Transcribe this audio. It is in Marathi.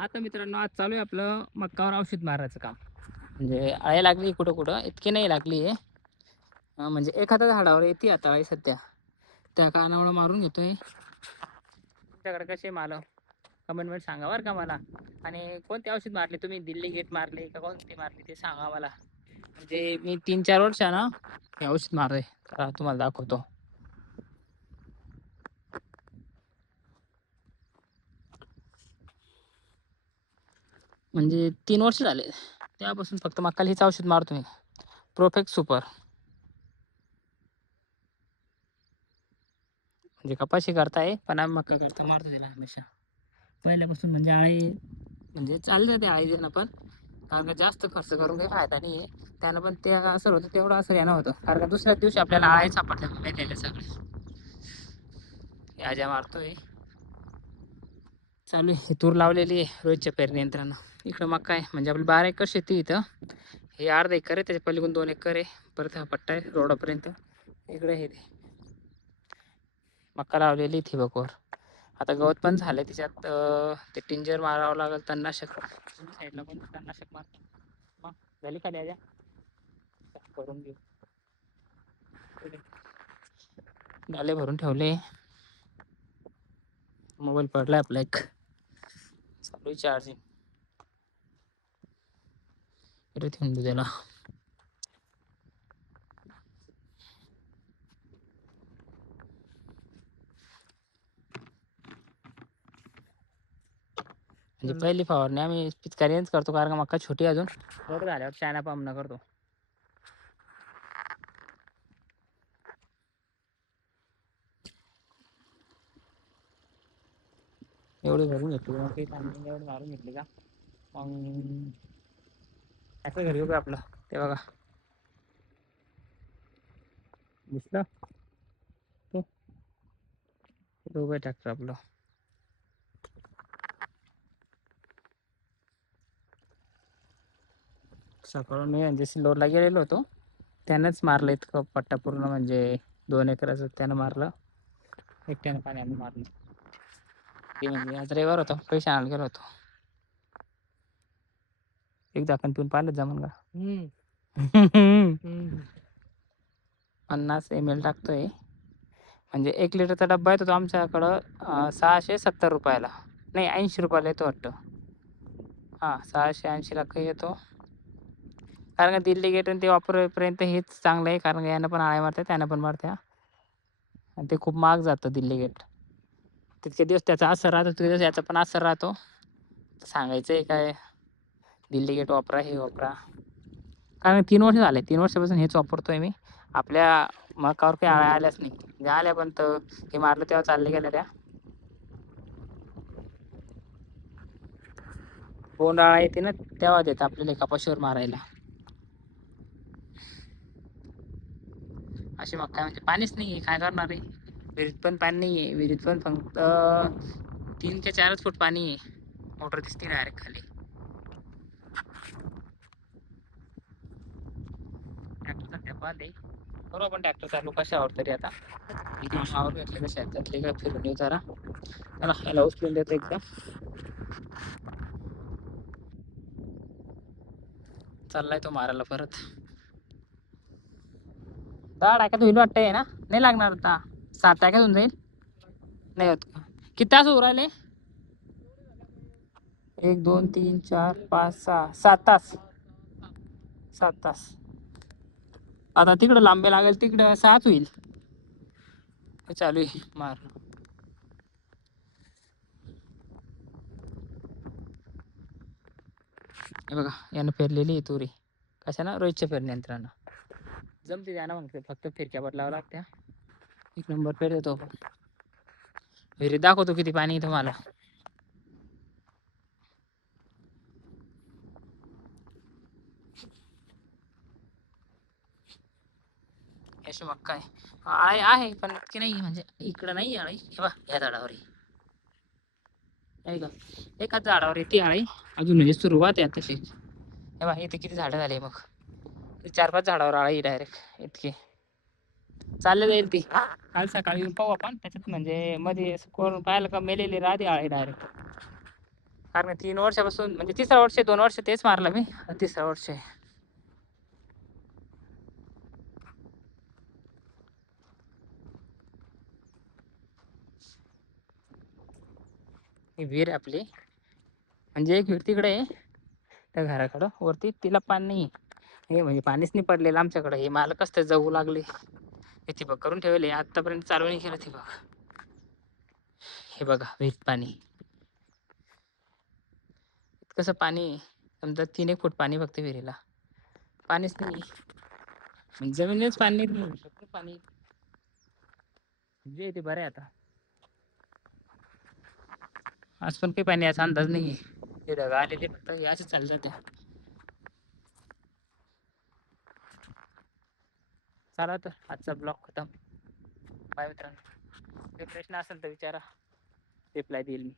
आता मित्रांनो, आज चालू आहे आपलं मक्कावर औषध मारायचं काम. म्हणजे अळी लागली कुठं कुठं, इतकी नाही लागली आहे. म्हणजे एखाद्या झाडावर येते आता अळी सध्या, त्या कारणामुळे मारून घेतोय. तुमच्याकडे कसे माल कमेंटमध्ये सांगा बरं का मला. आणि कोणते औषध मारले तुम्ही, दिल्ली गेट मारले का कोणते मारले ते सांगा मला. म्हणजे मी 3-4 वर्ष ना हे औषध मारतोय, तर तुम्हाला दाखवतो. म्हणजे 3 वर्ष झाले तेव्हापासून फक्त मक्काला हेच औषध मारतो मी, प्रोफेक्स सुपर. म्हणजे कपाशी करताय पण आम्ही मक्का करता मारतो त्याला हमेशा पहिल्यापासून. म्हणजे आळी म्हणजे चालली जाते आळी देणं पण, कारण का जास्त खर्च करून काही फायदा नाही आहे त्यानं. पण ते असर होतं तेवढं असर यानं होतं, कारण का दुसऱ्याच दिवशी आपल्याला आळी सापडल्या मेलेल्या सगळ्या. या ज्या मारतोय चालू आहे. तूर लावलेली आहे रोजच्या पेरणी यंत्रानं. इकडं मक्का आहे, म्हणजे आपली 12 एकर शेती इथं. हे अर्धा एकर आहे, त्याच्या पलीकडून 2 एकर आहे. परत हा पट्टा आहे रोडापर्यंत. इकडे हे ते मक्का लावलेली ठिबकवर. आता गवत पण झालं त्याच्यात. ते टिंजर मारावं लागेल, तणनाशक. साईडला पण तणनाशक मारतो. मग झाली का द्या करून घेऊ. डाले भरून ठेवले. मोबाईल पडलाय आपला एक, चालू चार्जिंग. ठेवून देऊ त्याला. म्हणजे पहिली फवारणी आम्ही पिचकारीच करतो, कारण मक्का छोटी अजून. मोठं झाल्यावर चायना पंप करतो. एवढी भरून घेतली मग काही तांदूळ एवढी मारून घेतली का मग असं घरी उभं आपलं. ते बघा दिसलं तो उभं ट्रॅक्टर आपलं. सकाळून मी म्हणजे सिल्लोडला गेलेलो होतो, त्यानंच मारलं इतकं पट्टा पूर्ण. म्हणजे 2 एकराचं त्यानं मारलं, एकट्यानं पाण्यानं मारलं. ते म्हणजे आज रविवार होता, पैसे आणायला गेलो होतो. एक झाकण पिऊन पाहिलं जमन का. 50 ml टाकतोय. म्हणजे 1 लिटरचा डब्बा येतो तो आमच्याकडं 670 रुपयाला, नाही 80 रुपयाला येतो वाटतं. हां 680 ला काही येतो. कारण का दिल्ली गेट आणि ते वापरेपर्यंत हेच चांगलं आहे, कारण का यानं पण आळ्या मारत्या त्यानं पण मारत्या. आणि ते खूप महाग जातं दिल्ली गेट. तितके दिवस त्याचा असर राहतो, तितके दिवस याचा पण असर राहतो. सांगायचं आहे काय, दिल्ली गेट वापरा हे वापरा. कारण 3 वर्ष झाले, 3 वर्षापासून हेच वापरतोय मी. आपल्या मकावर काही आळ्या आल्याच नाही. म्हणजे आल्या पण तर हे मारलं तेव्हा चालले गेल्या त्या. बोंड आळा येते ना तेव्हा देतं आपल्याला कपाशीवर मारायला. अशी मक्का म्हणजे पाणीच नाही आहे, काय करणार आहे. विहिरीत पण पाणी नाही आहे, विहिरीत पण फक्त 3 ते 4 फूट पाणी आहे. मोटर दिसते डायरेक्ट खाली. ट्रॅक्टर सध्या बंद आहे, करू आपण ट्रॅक्टर चालू कशावर तरी. आता मावर घेतले कशा त्यातले का फिरून येऊ जरा. त्याला ह्याला उचलून देतो एकदा. चाललाय तो मारायला परत. 10 टाक्यात होईल वाटतंय ना, नाही लागणार आता. 7 टाक्यात होऊन जाईल. नाही होत का, किती तास होऊ राहिले. 1 2 3 4 5 6 7 तास. 7 तास. आता तिकडं लांबे लागेल, तिकडं 6च होईल. चालू आहे मार. हे बघा यानं पेरलेली आहे तुरी. कशानं, रोजच्या पेरणी यंत्रानं. जमते त्यानं, मग फक्त फिरक्या बदलावं लागत्या. 1 नंबर पेर देतो. विहिरीत दाखवतो किती पाणी आहे तुम्हाला. अशी मक्का आहे. आळी आहे पण इतकी नाही, म्हणजे इकडं नाही आळी. हे बघा या झाडावर आहे का, एकाच झाडावर येते आळी. अजून म्हणजे सुरुवात आहे तशी. हे बघा इथे किती झाडं झाले बघ. 4-5 झाडावर आळी डायरेक्ट इतकी. चालले जाईल ती काल सकाळी येऊन पाहू आपण त्याच्यात. म्हणजे मध्ये करून पाहायला का मेलेली राहते आळी डायरेक्ट. कारण 3 वर्षापासून म्हणजे 3रा वर्ष आहे, 2 वर्ष तेच मारलं मी, 3रा वर्ष आहे. ही विहीर आहे आपली. म्हणजे एक विहीर तिकडे आहे त्या घराकडं वरती, तिला पाणी नाही. हे म्हणजे पाणीच नाही पडलेलं आमच्याकडं. हे मालकच ते जाऊ लागले. हे ठिबक करून ठेवले, आतापर्यंत चालू नाही केलं ठिबक. हे बघा विहिरीत पाणी कसं पाणी आहे. समजा 3 एक फूट पाणी फक्त विहिरीला, पाणीच नाही. म्हणजे जमिनीच पाणी नाही, फक्त पाणी जे ते बरं आहे. आता आज पण काही पाणी याचा अंदाज नाही आहे. ते ढगा आले ते फक्त हे असं चालत त्या. चला तर आजचा ब्लॉग खतम. बाय मित्रांनो. काही प्रश्न असेल तर विचारा, रिप्लाय देईल मी.